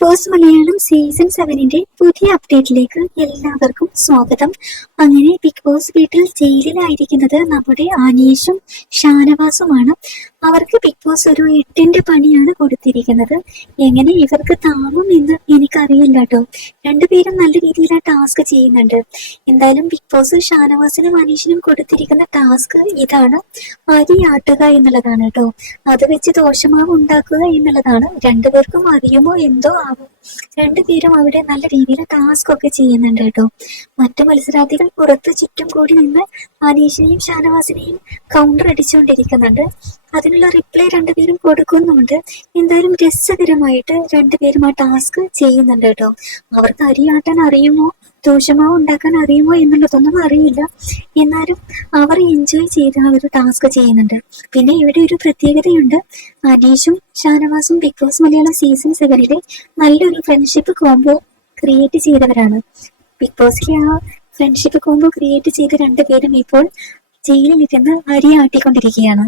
Boss Malayalam season സെവനിന്റെ പുതിയ അപ്ഡേറ്റിലേക്ക് എല്ലാവർക്കും സ്വാഗതം. അങ്ങനെ ബിഗ് ബോസ് വീട്ടിൽ ജയിലിലായിരിക്കുന്നത് നമ്മുടെ അനീഷും ഷാനവാസുമാണ്. അവർക്ക് ബിഗ് ബോസ് ഒരു എട്ടിന്റെ പണിയാണ് കൊടുത്തിരിക്കുന്നത്. എങ്ങനെ ഇവർക്ക് താങ്ങും എന്ന് എനിക്കറിയില്ല കേട്ടോ രണ്ടുപേരും നല്ല രീതിയിൽ ആ ടാസ്ക് ചെയ്യുന്നുണ്ട്. എന്തായാലും ബിഗ് ബോസ് ഷാനവാസിനും അനീഷിനും കൊടുത്തിരിക്കുന്ന ടാസ്ക് ഇതാണ് അരി ആട്ടുക എന്നുള്ളതാണ് കേട്ടോ. അത് വെച്ച് ദോഷമാവ് ഉണ്ടാക്കുക എന്നുള്ളതാണ്. രണ്ടുപേർക്കും അറിയുമോ എന്തോ ആവും. രണ്ടുപേരും അവിടെ നല്ല രീതിയിൽ ടാസ്ക് ഒക്കെ ചെയ്യുന്നുണ്ട് കേട്ടോ. മറ്റു മത്സരാർത്ഥികൾ പുറത്ത് ചുറ്റും കൂടി നിന്ന് അനീഷിനെയും ഷാനവാസിനെയും കൗണ്ടർ അടിച്ചുകൊണ്ടിരിക്കുന്നുണ്ട്. അതിനുള്ള റിപ്ലൈ രണ്ടുപേരും കൊടുക്കുന്നുണ്ട് എന്തായാലും രസകരമായിട്ട് രണ്ടുപേരും ആ ടാസ്ക് ചെയ്യുന്നുണ്ട് കേട്ടോ. അവർക്ക് അരിയാട്ടാൻ അറിയുമോ? ദോഷമാവ് ഉണ്ടാക്കാൻ അറിയുമോ എന്നുള്ളതൊന്നും അറിയില്ല. എന്നാലും അവർ എൻജോയ് ചെയ്ത് ആ ഒരു ടാസ്ക് ചെയ്യുന്നുണ്ട്. പിന്നെ ഇവിടെ ഒരു പ്രത്യേകതയുണ്ട്. അനീഷും ഷാനവാസും ബിഗ് ബോസ് മലയാളം സീസൺ സെവനിലെ നല്ലൊരു ഫ്രണ്ട്ഷിപ്പ് കോംബോ ക്രിയേറ്റ് ചെയ്തവരാണ്. ബിഗ് ബോസിലെ ആ ഫ്രണ്ട്ഷിപ്പ് കോംബോ ക്രിയേറ്റ് ചെയ്ത രണ്ടുപേരും ഇപ്പോൾ ജയിലിൽ ഇരുന്ന് അരി ആട്ടിക്കൊണ്ടിരിക്കുകയാണ്.